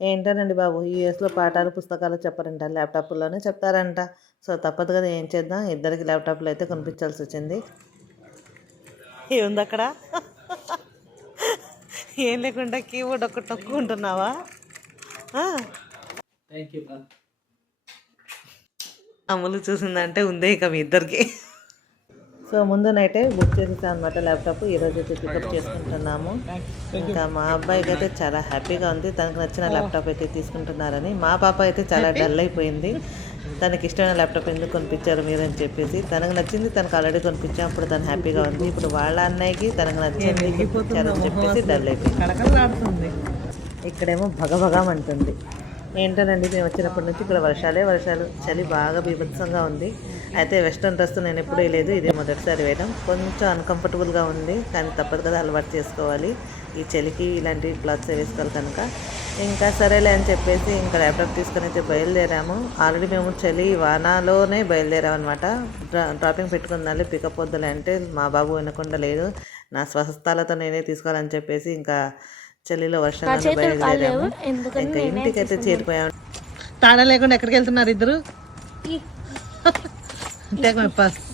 ఏంటోనండి బాబు? యూఎస్లో పాఠాలు పుస్తకాలు చెప్పరంట. ల్యాప్టాప్లోనే చెప్తారంట. సో తప్పదు కదా ఏం చేద్దాం? ఇద్దరికి ల్యాప్టాప్లు అయితే కొనిపించాల్సి వచ్చింది. ఏముంది అక్కడ ఏం లేకుండా కీబోర్డ్ ఒకటి నొక్కుంటున్నావా ఆ, థ్యాంక్ యూ అమలు చూసిందంటే ఉందే ఇక మీ ఇద్దరికి. సో ముందు నైటే బుక్ చేసేసాం అనమాట ల్యాప్టాప్. ఈరోజు అయితే పికప్ చేసుకుంటున్నాము. ఇంకా మా అబ్బాయికి అయితే చాలా హ్యాపీగా ఉంది. తనకు నచ్చిన ల్యాప్టాప్ అయితే తీసుకుంటున్నారని. మా పాప అయితే చాలా డల్ అయిపోయింది. తనకి ఇష్టమైన ల్యాప్టాప్ ఎందుకు కొనిపించారు మీరు అని చెప్పేసి. తనకు నచ్చింది తనకు ఆల్రెడీ కొనిపించాం. అప్పుడు తను హ్యాపీగా ఉంది. ఇప్పుడు వాళ్ళ అన్నయ్యకి తనకు నచ్చింది కొనిపించారని చెప్పేసి డల్ అయిపోయింది. ఇక్కడేమో భగభగం అంటుంది. ఏంటోనండి మేము వచ్చినప్పటి నుంచి ఇక్కడ వర్షాలే వర్షాలు. చలి బాగా బీభత్సంగా ఉంది. అయితే వెస్ట్రన్ డ్రెస్ నేను ఎప్పుడూ వేయలేదు ఇది మొదటిసారి వేయడం. కొంచెం అన్కంఫర్టబుల్గా ఉంది కానీ తప్పదు కదా అలవాటు చేసుకోవాలి. ఈ చలికి ఇలాంటి క్లాత్స్ వేసుకోవాలి కనుక. ఇంకా సరేలే అని చెప్పేసి ఇంకా ల్యాప్టాప్ తీసుకొని అయితే బయలుదేరాము. ఆల్రెడీ మేము చలి వానాలోనే బయలుదేరాం అనమాట డ్రాపింగ్ పెట్టుకుందాలి పికప్ వద్దులే అంటే మా బాబు వినకుండా లేదు. నా స్వస్థాలతో నేనే తీసుకోవాలని చెప్పేసి ఇంకా చలిలో వర్షాలు బయలుదేరాము. ఇంకా ఇంటికైతే చేరిపోయాము. తాళం లేకుండా ఎక్కడికి వెళ్తున్నారు ఇద్దరు? Déjame en paz.